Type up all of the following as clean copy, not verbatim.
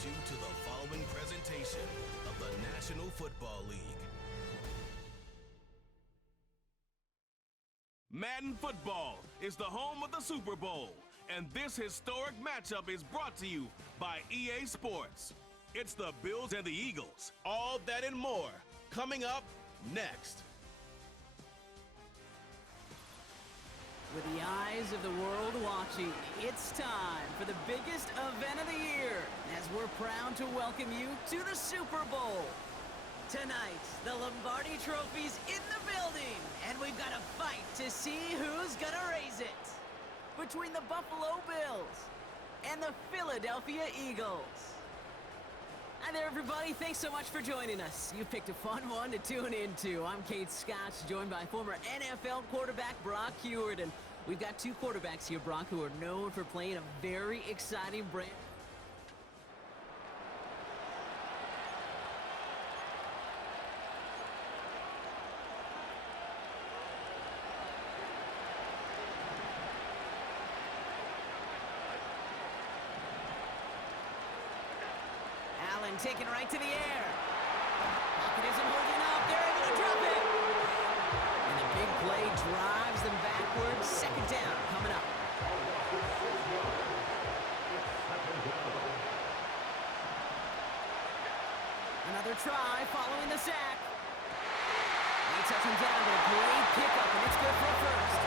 welcomes you to the following presentation of the National Football League. Madden Football is the home of the Super Bowl, and this historic matchup is brought to you by EA Sports. It's the Bills and the Eagles, all that and more, coming up next. With the eyes of the world watching, it's time for the biggest event of the year as we're proud to welcome you to the Super Bowl. Tonight, the Lombardi Trophy's in the building, and we've got a fight to see who's gonna raise it. Between the Buffalo Bills and the Philadelphia Eagles. Hi there, everybody. Thanks so much for joining us. You picked a fun one to tune into. I'm Kate Scott, joined by former NFL quarterback Brock Huard. And we've got two quarterbacks here, Brock, who are known for playing a very exciting brand. Taken right to the air. Pocket isn't holding up. They're able to drop it. And the big play drives them backwards. Second down coming up. Another try following the sack. They touch him down, but a great pickup, and it's good for a first.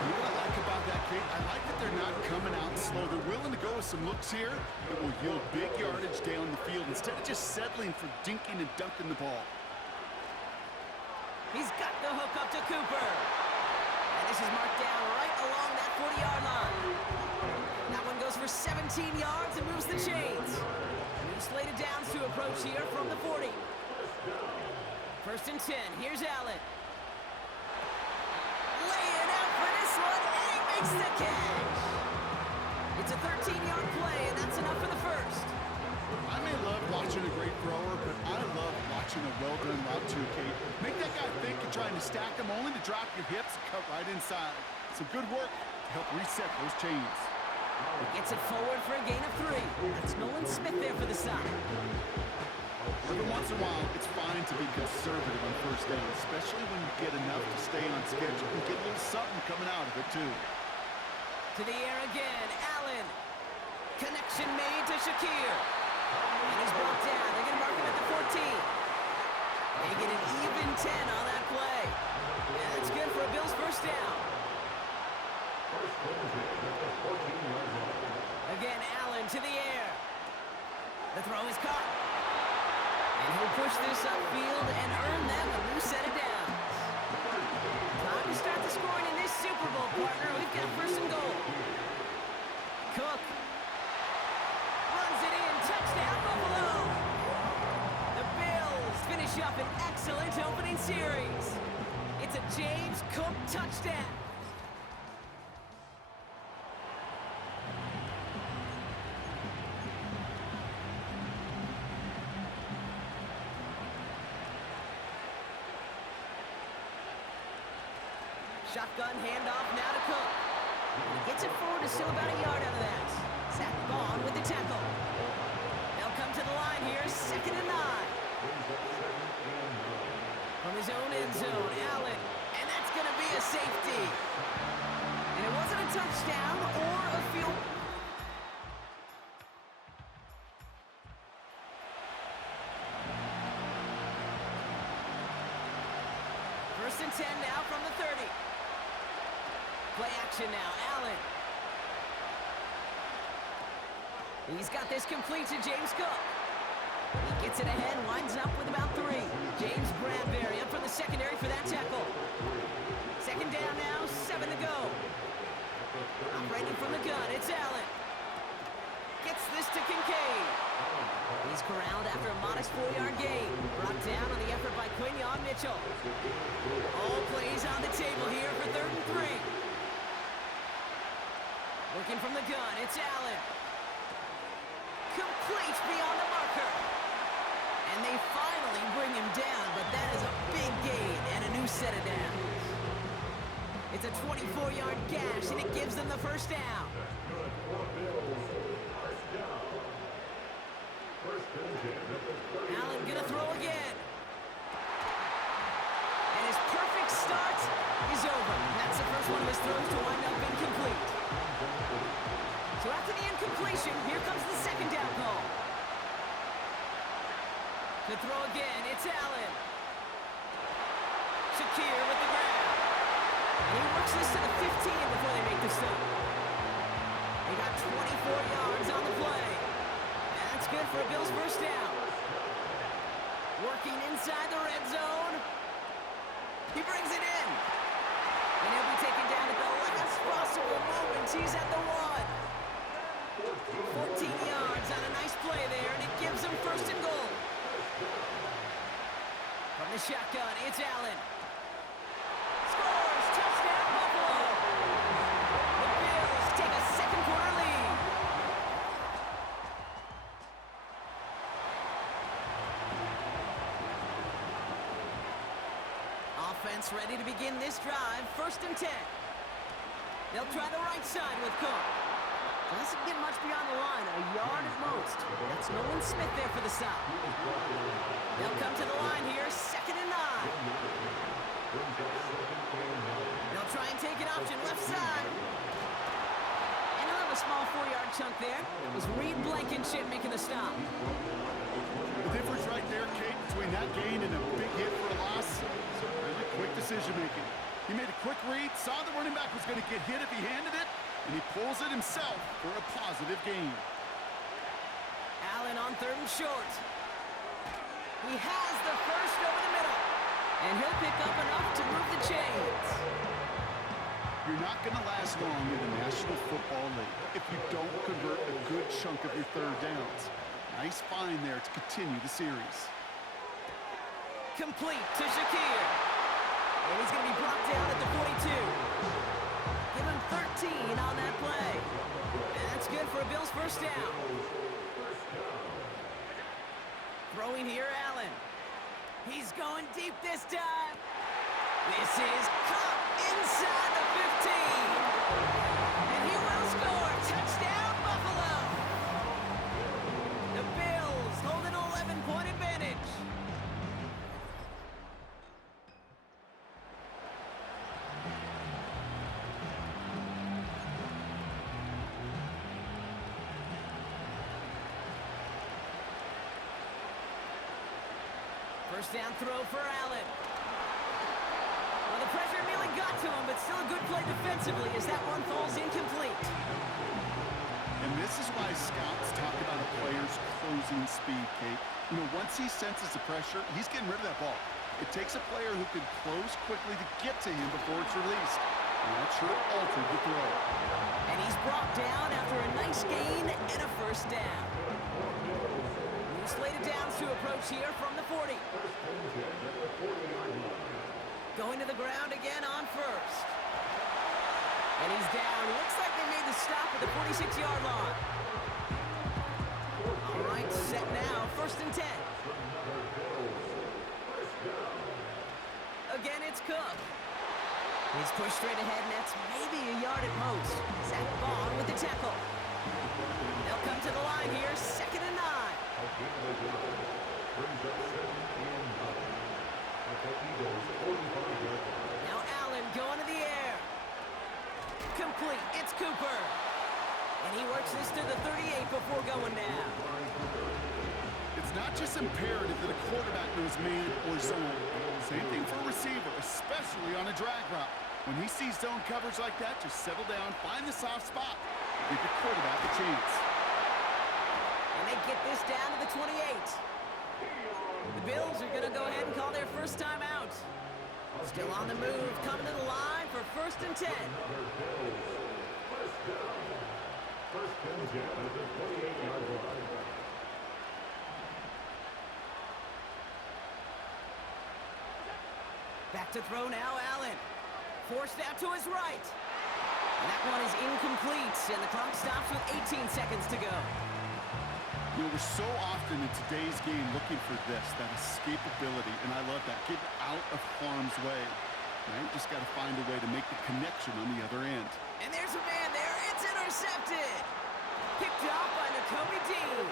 You know what I like about that, Kate? I like that they're not coming out slow. They're willing to go with some looks here that will yield big yardage down the field instead of just settling for dinking and dunking the ball. He's got the hook up to Cooper. And this is marked down right along that 40-yard line. That one goes for 17 yards and moves the chains. New slated downs to approach here from the 40. First and 10. Here's Allen. Makes the catch. It's a 13-yard play, and that's enough for the first. I may love watching a great thrower, but I love watching a well-done route too, Kate. Make that guy think you're trying to stack him, only to drop your hips and cut right inside. Some good work to help reset those chains. He gets it forward for a gain of 3. That's Nolan Smith there for the stop. Every once in a while, it's fine to be conservative on first down, especially when you get enough to stay on schedule and get a little something coming out of it too. To the air again, Allen. Connection made to Shakir. And he's brought down. They're going to mark him at the 14. They get an even 10 on that play. And that's good for a Bills first down. Again, Allen to the air. The throw is caught. And he'll push this upfield and earn them a new set of downs. Time to start the scoring in this Super Bowl, partner. We've got first and goal. Cook runs it in. Touchdown, Buffalo. The Bills finish up an excellent opening series. It's a James Cook touchdown. Shotgun handoff now to Cook. He gets it forward to still about a yard out of that. Zach Bond with the tackle. They'll come to the line here, 2nd and 9. From his own end zone, Allen. And that's going to be a safety. And it wasn't a touchdown or a field. First and 10 now from the 30. Play action now, Allen. He's got this complete to James Cook. He gets it ahead, winds up with about 3. James Bradbury up from the secondary for that tackle. Second down now, 7 to go. Operating from the gun, it's Allen. Gets this to Kincaid. He's corralled after a modest 4-yard gain. Brought down on the effort by Quinyon Mitchell. All plays on the table here for 3rd and 3. Working from the gun, it's Allen. Complete beyond the marker. And they finally bring him down, but that is a big gain and a new set of downs. It's a 24-yard gash, and it gives them the first down. Allen gonna throw again. And his perfect start is over. That's the first one of his throws to wind up incomplete. So after the incompletion, here comes the second down call. To throw again, it's Allen. Shakir with the grab. And he works this to the 15 before they make the stop. They got 24 yards on the play. And that's good for a Bills first down. Working inside the red zone. He brings it in. And he'll be taken down at the last possible moment. He's at the 1. 14 yards on a nice play there, and it gives him first and goal. From the shotgun, it's Allen. Scores! Touchdown, Buffalo! The Bills take a second quarter lead. Offense ready to begin this drive. First and 10. They'll try the right side with Cook. Doesn't get much beyond the line, a yard at most. That's Nolan Smith there for the stop. They'll come to the line here, 2nd and 9. They'll try and take an option left side. And he'll have a small 4-yard chunk there. It was Reed Blankenship making the stop. The difference right there, Kate, between that gain and a big hit for a loss. Really quick decision making. He made a quick read, saw the running back was going to get hit if he handed it, and he pulls it himself for a positive gain. Allen on 3rd and short. He has the first over the middle. And he'll pick up enough to move the chains. You're not going to last long in the National Football League if you don't convert a good chunk of your third downs. Nice find there to continue the series. Complete to Shakir. And he's going to be brought down at the 42. Give him 13 on that play. And that's good for a Bills first down. Throwing here, Allen. He's going deep this time. This is caught inside the 15. And he will score. Touchdown, Buffalo. The Bills hold an 11-point advantage. First down throw for Allen. Well, the pressure nearly got to him, but still a good play defensively as that one falls incomplete. And this is why scouts talk about a player's closing speed, Kate. You know, once he senses the pressure, he's getting rid of that ball. It takes a player who can close quickly to get to him before it's released. And that should have altered the throw. And he's brought down after a nice gain and a first down. Slated downs to approach here from the 40. Going to the ground again on first. And he's down. Looks like they made the stop at the 46-yard line. All right, set now. 1st and 10. Again, it's Cook. He's pushed straight ahead, and that's maybe a yard at most. Zach Bond with the tackle. They'll come to the line here, 2nd and 9. Now Allen going to the air. Complete. It's Cooper. And he works this to the 38 before going down. It's not just imperative that a quarterback knows man or zone. Same thing for a receiver, especially on a drag route. When he sees zone coverage like that, just settle down, find the soft spot, give your quarterback a chance. And they get this down to the 28. The Bills are going to go ahead and call their first time out. Still on the move, coming to the line for 1st and 10. Back to throw now, Allen. Forced out to his right. And that one is incomplete, and the clock stops with 18 seconds to go. You know, we're so often in today's game looking for this, that escapability, and I love that. Get out of harm's way, right? Just got to find a way to make the connection on the other end. And there's a man there. It's intercepted. Picked off by Nakobe Dean.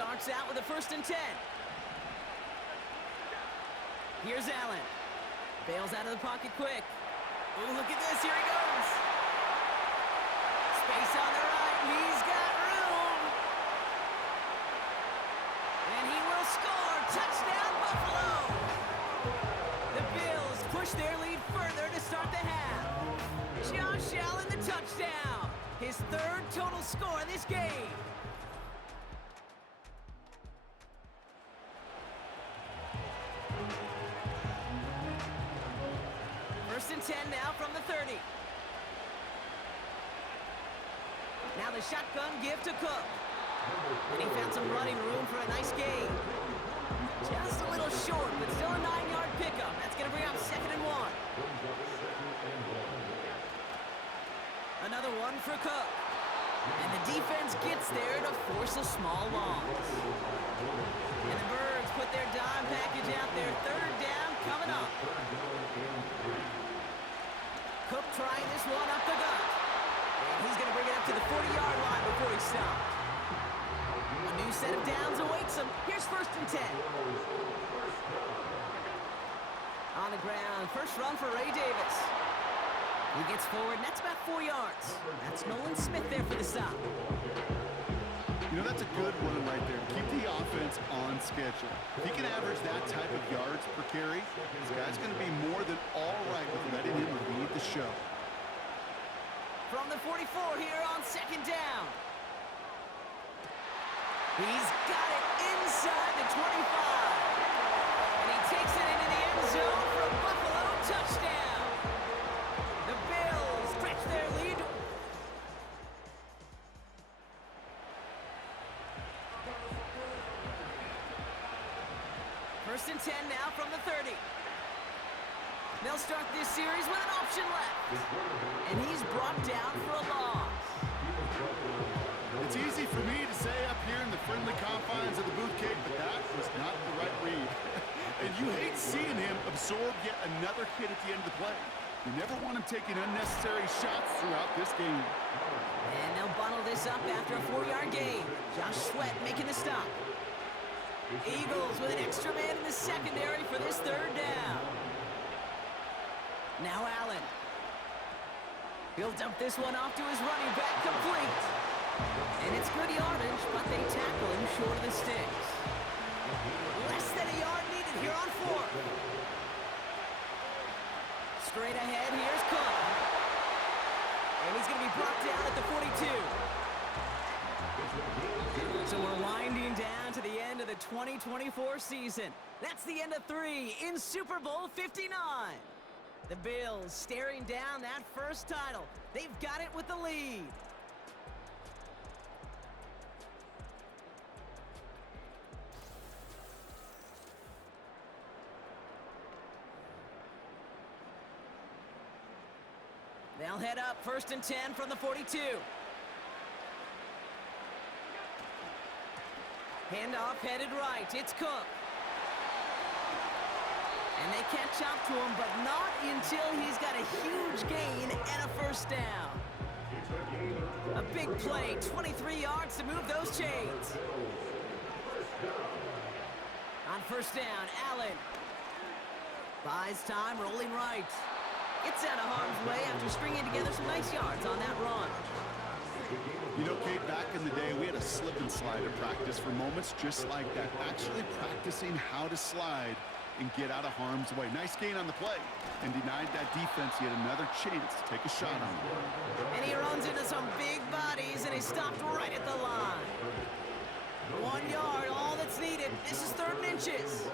starts out with a 1st and 10. Here's Allen. Bails out of the pocket quick. Oh, look at this. Here he goes. Space on the right. He's got room. And he will score. Touchdown, Buffalo. The Bills push their lead further to start the half. Josh Allen, the touchdown. His 3rd total score in this game. First and 10 now from the 30. Now the shotgun give to Cook. And he found some running room for a nice gain. Just a little short, but still a 9-yard pickup. That's going to bring up 2nd and 1. Another one for Cook. And the defense gets there to force a small loss. And the Birds put their dime package out there. 3rd down coming up. Cook trying this one up the gut. And he's going to bring it up to the 40-yard line before he stopped. A new set of downs awaits him. Here's 1st and 10. On the ground, first run for Ray Davis. He gets forward, and that's about 4 yards. That's Nolan Smith there for the stop. You know, that's a good one right there. Keep the offense on schedule. If he can average that type of yards per carry, this guy's going to be more than all right with letting him lead the show. From the 44 here on 2nd down. He's got it inside the 25. And he takes it into the end zone for a Buffalo touchdown. The Bills stretch their lead. First and 10 now from the 30. They'll start this series with an option left. And he's brought down for a loss. It's easy for me to say up here in the friendly confines of the booth cake, but that was not the right read. And you hate seeing him absorb yet another hit at the end of the play. You never want him taking unnecessary shots throughout this game. And they'll bundle this up after a 4-yard gain. Josh Sweat making the stop. Eagles with an extra man in the secondary for this 3rd down. Now Allen. He'll dump this one off to his running back, complete. And it's good yardage, but they tackle him short of the sticks. Less than a yard needed here on 4th. Straight ahead, here's Cook. And he's going to be brought down at the 42. So we're winding down to the end of the 2024 season. That's the end of 3 in Super Bowl 59. The Bills staring down that first title. They've got it with the lead. They'll head up 1st and 10 from the 42. Handoff headed right. It's Cook. And they catch up to him, but not until he's got a huge gain and a 1st down. A big play, 23 yards to move those chains. On 1st down, Allen buys time, rolling right. Gets out of harm's way after stringing together some nice yards on that run. You know, Kate, back in the day, we had a slip and slide at practice for moments just like that. Actually practicing how to slide and get out of harm's way. Nice gain on the play, and denied that defense yet another chance to take a shot on him. And he runs into some big bodies, and he's stopped right at the line. 1 yard, all that's needed. This is 3rd and inches.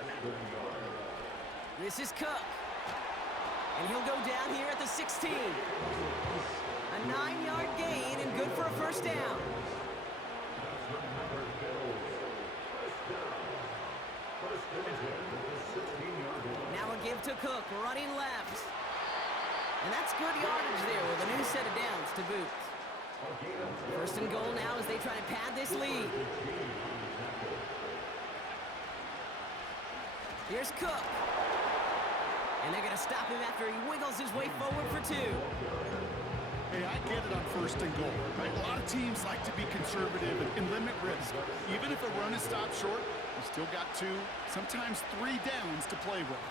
This is Cook. And he'll go down here at the 16. A 9-yard gain and good for a 1st down. Now a give to Cook, running left. And that's good yardage there with a new set of downs to boot. 1st and goal now as they try to pad this lead. Here's Cook. And they're going to stop him after he wiggles his way forward for 2. Hey, I get it on 1st and goal, right? A lot of teams like to be conservative and limit risk. Even if a run is stopped short, you still got 2, sometimes 3 downs to play with.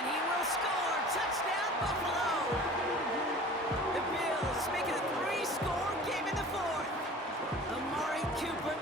And he will score. Touchdown, Buffalo. The Bills make it a 3-score game in the 4th. Amari Cooper.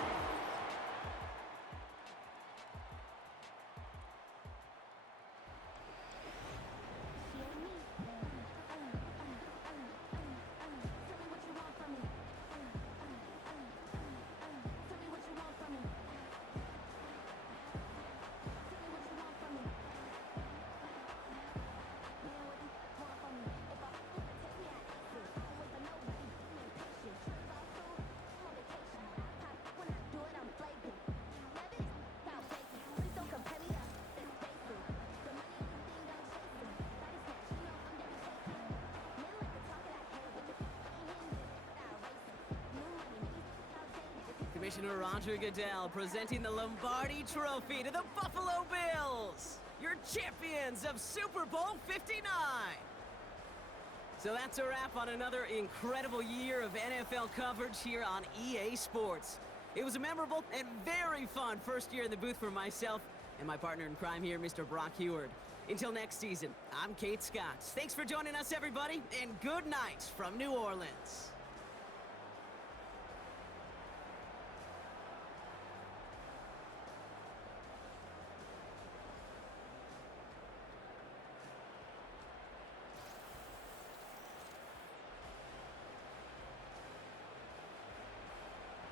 Commissioner Roger Goodell presenting the Lombardi Trophy to the Buffalo Bills, your champions of Super Bowl 59. So that's a wrap on another incredible year of NFL coverage here on EA Sports. It was a memorable and very fun first year in the booth for myself and my partner in crime here, Mr. Brock Heward. Until next season, I'm Kate Scott. Thanks for joining us, everybody, and good night from New Orleans.